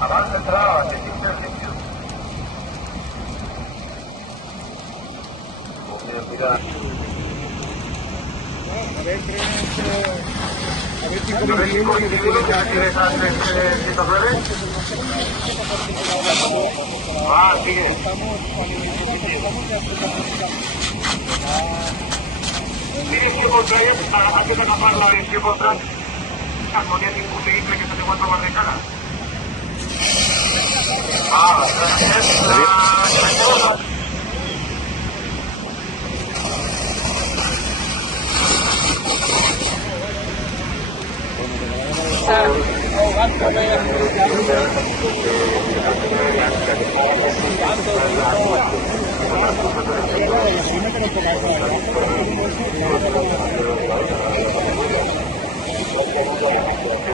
Avanza, traba, que siempre es gestión. Mira. A ver, 521 que tiene que hacer esa 109. Ah, sigue. Dirección contraria, hace tapar la dirección contraria. No tiene ningún vehículo que se te pueda tomar de cara. Ah, gracias.